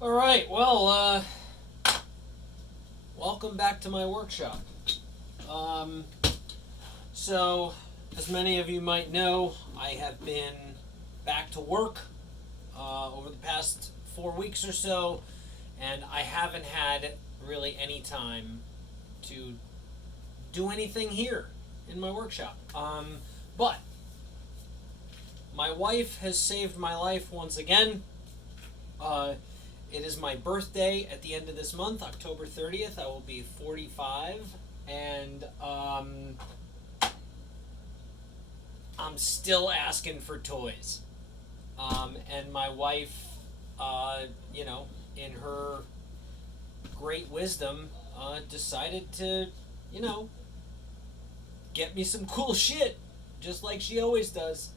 All right, well, welcome back to my workshop. Um, so, as many of you might know, I have been back to work over the past 4 weeks or so, and I haven't had really any time to do anything here in my workshop. But my wife has saved my life once again. It is my birthday at the end of this month, October 30th. I will be 45, and I'm still asking for toys. And my wife, in her great wisdom, decided to, you know, get me some cool shit, just like she always does.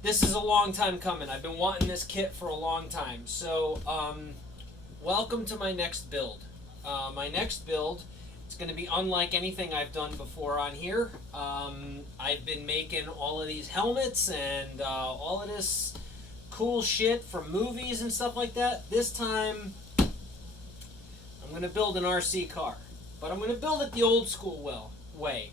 This is a long time coming. I've been wanting this kit for a long time. So, welcome to my next build. My next build, it's going to be unlike anything I've done before on here. I've been making all of these helmets and all of this cool shit from movies and stuff like that. This time, I'm going to build an RC car. But I'm going to build it the old school way.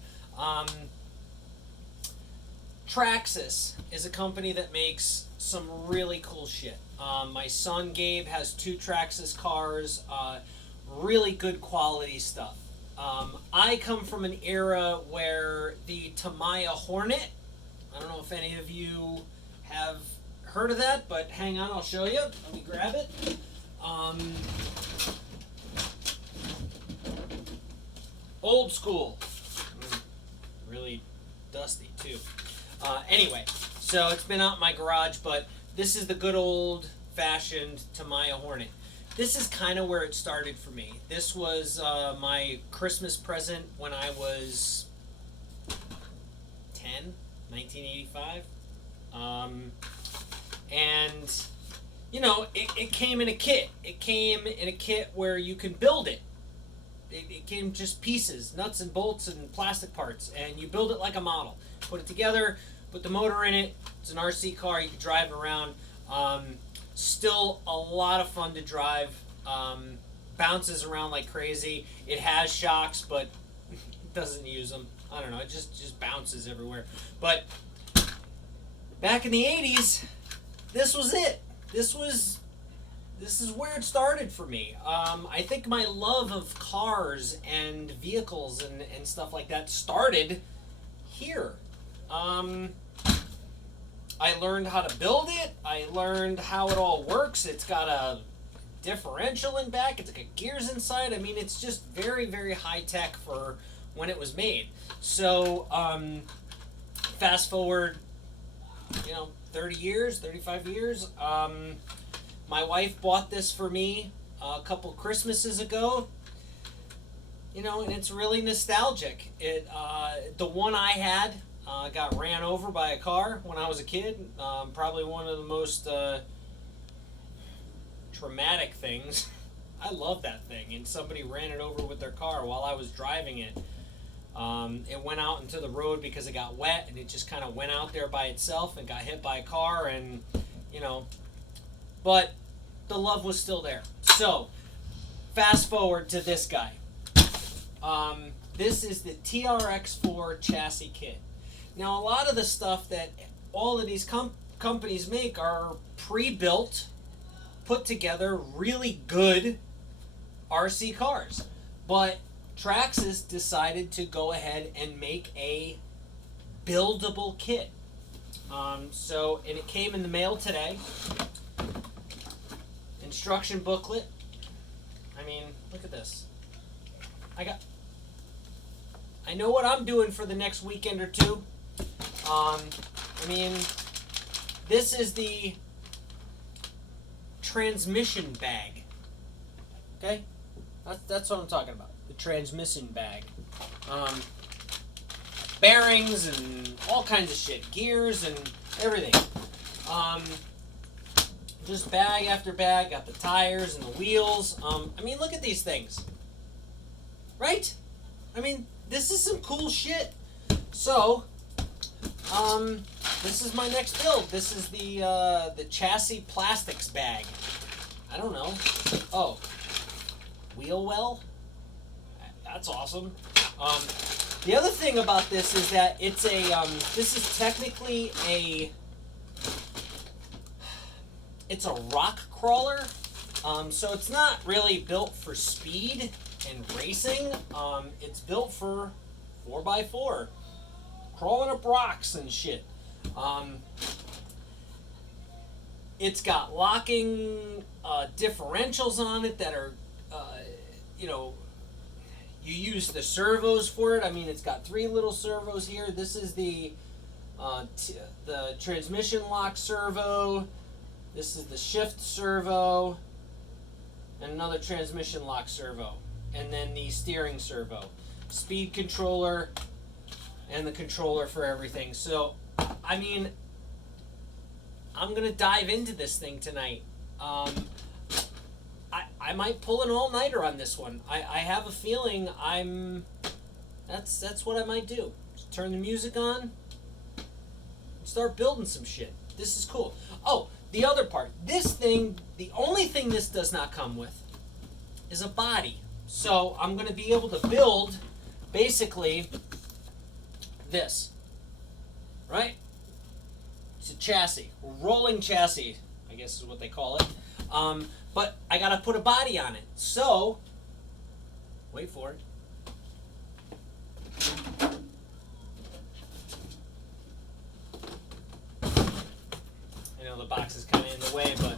Traxxas is a company that makes some really cool shit. My son Gabe has two Traxxas cars, really good quality stuff. I come from an era where the Tamiya Hornet, I don't know if any of you have heard of that, but hang on, I'll show you. Let me grab it. Old school. Really dusty too. Anyway, so it's been out in my garage, but this is the good old-fashioned Tamiya Hornet. This is kind of where it started for me. This was my Christmas present when I was 10, 1985. And, you know, it came in a kit. It came in a kit where you can build it. It came just pieces, nuts and bolts and plastic parts, and you build it like a model. Put it together, put the motor in it. It's an RC car. You can drive it around. Still a lot of fun to drive. Bounces around like crazy. It has shocks, but it doesn't use them. I don't know. It just bounces everywhere. But back in the 80s, this was it. This is where it started for me. I think my love of cars and vehicles and stuff like that started here. I learned how to build it. I learned how it all works. It's got a differential in back. It's got gears inside. I mean, it's just very, very high tech for when it was made. So, fast forward, 30 years, 35 years. My wife bought this for me a couple Christmases ago. And it's really nostalgic. The one I had got ran over by a car when I was a kid. Probably one of the most traumatic things. I love that thing, and somebody ran it over with their car while I was driving it. It went out into the road because it got wet, and it just kind of went out there by itself and got hit by a car, and but the love was still there. So, fast forward to this guy. This is the TRX4 chassis kit. Now, a lot of the stuff that all of these companies make are pre-built, put together, really good RC cars. But Traxxas decided to go ahead and make a buildable kit. And it came in the mail today. Instruction booklet. I mean, look at this. I know what I'm doing for the next weekend or two. This is the transmission bag. Okay? That's what I'm talking about. The transmission bag. Bearings and all kinds of shit. Gears and everything. Just bag after bag. Got the tires and the wheels. Look at these things. Right? This is some cool shit. So, this is my next build. This is the chassis plastics bag. I don't know. Oh, wheel well? That's awesome. The other thing about this is that it's a, this is technically it's a rock crawler. So it's not really built for speed and racing. It's built for 4x4. Crawling up rocks and shit. It's got locking differentials on it that are, you know, you use the servos for it. I mean, it's got 3 little servos here. This is the transmission lock servo. This is the shift servo. And another transmission lock servo. And then the steering servo. Speed controller. And the controller for everything. So, I mean, I'm going to dive into this thing tonight. I might pull an all-nighter on this one. I have a feeling that's what I might do. Just turn the music on and start building some shit. This is cool. Oh, the other part. This thing, the only thing this does not come with is a body. So I'm going to be able to build basically this, right? It's a chassis, rolling chassis, I guess is what they call it. But I gotta put a body on it. So, wait for it. I know the box is kind of in the way, but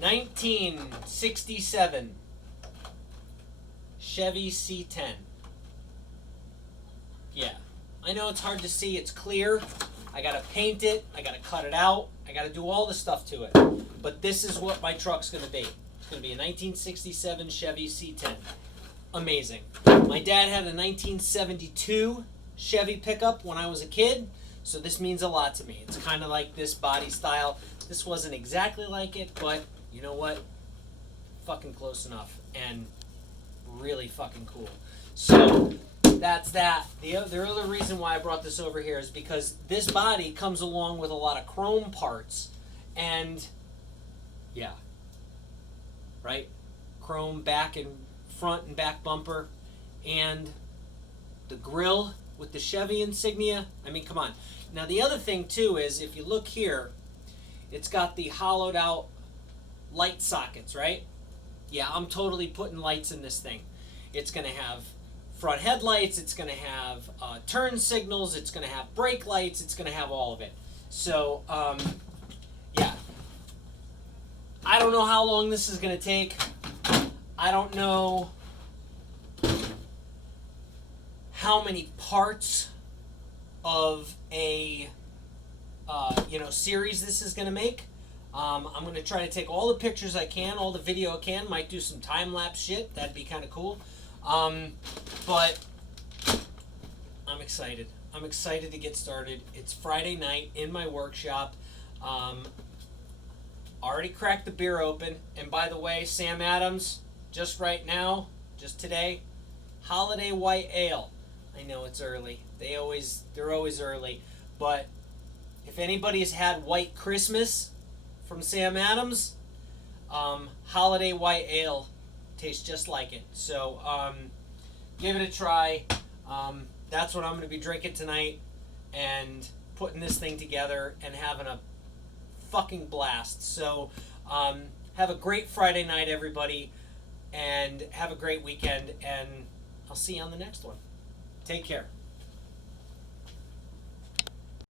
1967 Chevy C10. Yeah, I know it's hard to see. It's clear. I gotta paint it. I gotta cut it out. I gotta do all the stuff to it. But this is what my truck's gonna be. It's gonna be a 1967 Chevy C10. Amazing. My dad had a 1972 Chevy pickup when I was a kid, so this means a lot to me. It's kind of like this body style. This wasn't exactly like it, but you know what? Fucking close enough, and really fucking cool. So that's that. The other reason why I brought this over here is because this body comes along with a lot of chrome parts, and yeah, right? Chrome back and front and back bumper, and the grille with the Chevy insignia. I mean, come on. Now the other thing too is, if you look here, it's got the hollowed out light sockets, right? Yeah, I'm totally putting lights in this thing. It's going to have front headlights, it's going to have turn signals, it's going to have brake lights, it's going to have all of it. So, yeah. I don't know how long this is going to take. I don't know how many parts of a series this is going to make. I'm going to try to take all the pictures I can, all the video I can. Might do some time-lapse shit. That'd be kind of cool. But I'm excited. I'm excited to get started. It's Friday night in my workshop. Already cracked the beer open. And by the way, Sam Adams, just right now, just today, Holiday White Ale. I know it's early. They're always early. But if anybody's had White Christmas from Sam Adams, Holiday White Ale tastes just like it. So give it a try. That's what I'm going to be drinking tonight, and putting this thing together and having a fucking blast. So have a great Friday night, everybody, and have a great weekend, and I'll see you on the next one. Take care.